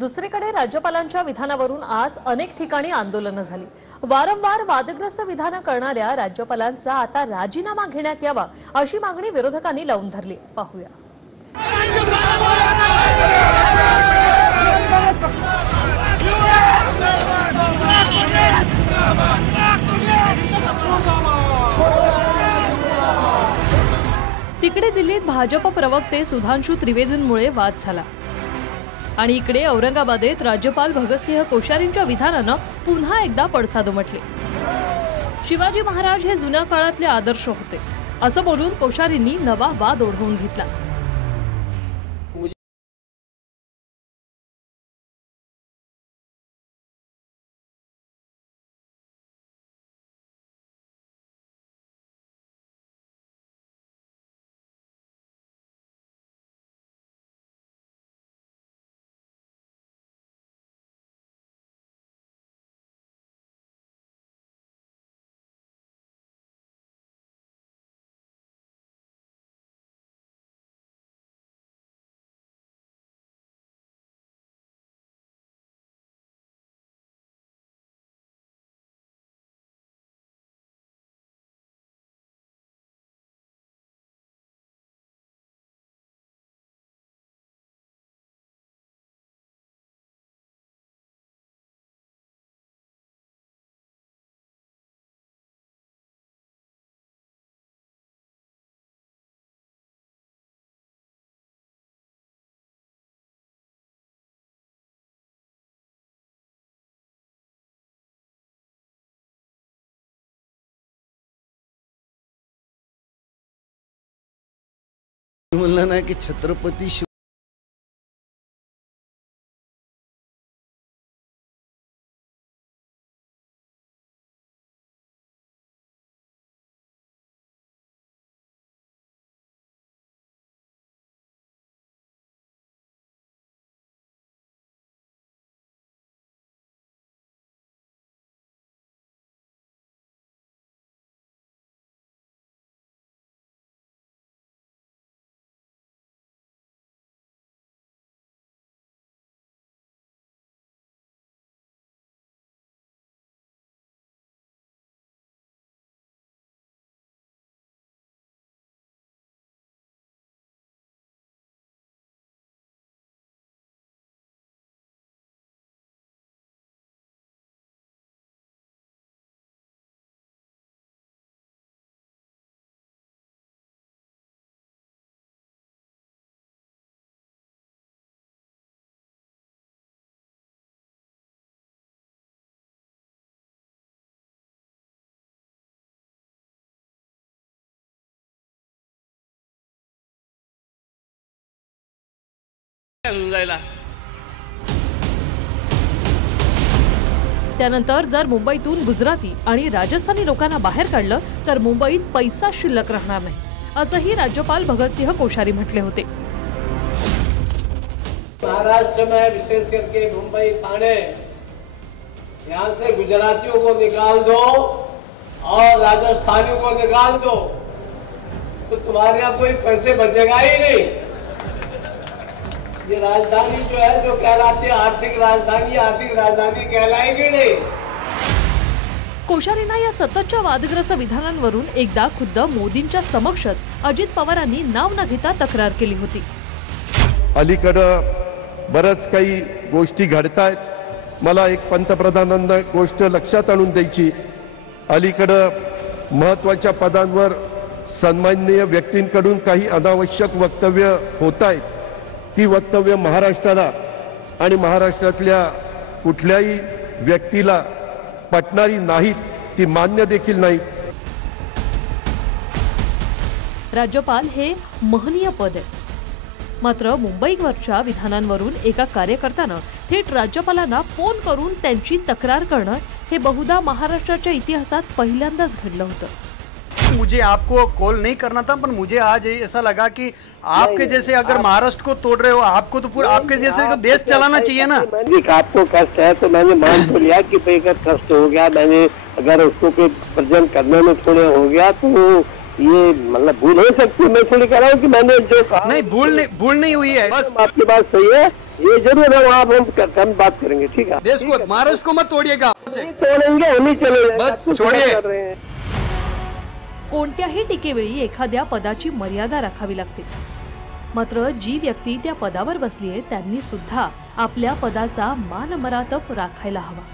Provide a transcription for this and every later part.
दुसरीकडे राज्यपालांच्या विधानावरून आज अनेक ठिकाणी आंदोलनं झाली। वारंवार वादग्रस्त विधानं करणाऱ्या राज्यपालांचा आता राजीनामा घेण्यात यावा अशी मागणी विरोधकांनी लावून धरली। पाहूया। तिकडे दिल्लीत भाजप प्रवक्ते सुधांशु त्रिवेदींमुळे वाद झाला आणि इकडे औरंगाबादेत राज्यपाल भगतसिंह कोश्यारींच्या विधानानं पुन्हा एकदा पडसाद उमटले। शिवाजी महाराज हे जुन्या काळातले आदर्श होते असं बोलून कोश्यारींनी नवा वाद ओढवून घेतला। म्हणलं ना की छत्रपती त्यानंतर जर मुंबईतून गुजराती आणि राजस्थानी लोकांना बाहेर काढलं तर मुंबईत पैसा शिल्लक राहणार नाही असंही राज्यपाल भगतसिंह कोश्यारी म्हटले होते। महाराष्ट्र में विशेष करके मुंबई ठाणे यहाँ से गुजरातियों को निकाल दो और राजस्थानियों को निकाल दो तो तुम्हारे यहाँ कोई पैसे बचेगा ही नहीं। ये राजधानी जो है जो कहलाती है आर्थिक राजधानी कहलाएगी नहीं। कोश्यारींना या सततच्या वादग्रस्त विधानांवरून एकदा खुद्द मोदींच्या समक्षच अजित पवारांनी नाव न घेता तक्रार केली होती। अलीकडे बरच काही गोष्टी घडतायत। मला एक पंतप्रधानांना गोष्ट लक्षात आणून द्यायची, अलीकडे महत्त्वाच्या पदांवर सन्माननीय व्यक्तींकडून काही अनावश्यक वक्तव्य होत आहेत। ती वक्तव्य महाराष्ट्राला आणि महाराष्ट्रातल्या कुठल्याही व्यक्तीला पटणारी नाहीत, ती मान्य देखील नाहीत। राज्यपाल हे महनीय पद आहे, मात्र मुंबईवरच्या विधानांवरून एका कार्यकर्त्यानं थेट राज्यपालांना फोन करून त्यांची तक्रार करणं हे बहुधा महाराष्ट्राच्या इतिहासात पहिल्यांदाच घडलं होतं। मुझे आपको कॉल नहीं करना था, पर मुझे आज ऐसा लगा कि आपके जैसे अगर महाराष्ट्र को तोड़ रहे हो, आपको तो पूरा आपके जैसे को देश चलाना चाहिए ना। आपको कष्ट है तो मैंने मान तो लिया कि भाई अगर कष्ट हो गया, मैंने अगर उसको कोई प्रेजेंट करने में थोड़े हो गया तो ये मतलब भूल हो सकती है। मैं थोड़ी कह रहा हूँ कि मैंने जो कहा नहीं भूल नहीं हुई है, बस आपकी बात सही है। ये जरूर है, वहाँ हम बात करेंगे, ठीक है। देश को, महाराष्ट्र को मत तोड़िएगा। तोड़ेंगे, हम ही चले बस छोड़िए। कोणत्याही टीकेवेळी एखाद्या पदाची मर्यादा राखावी लागते, मात्र जी व्यक्ती त्या पदावर बसली आहे त्यांनी सुद्धा आपल्या पदाचा मानमरातब राखायला हवा.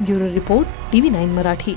Bureau report, TV9 Marathi.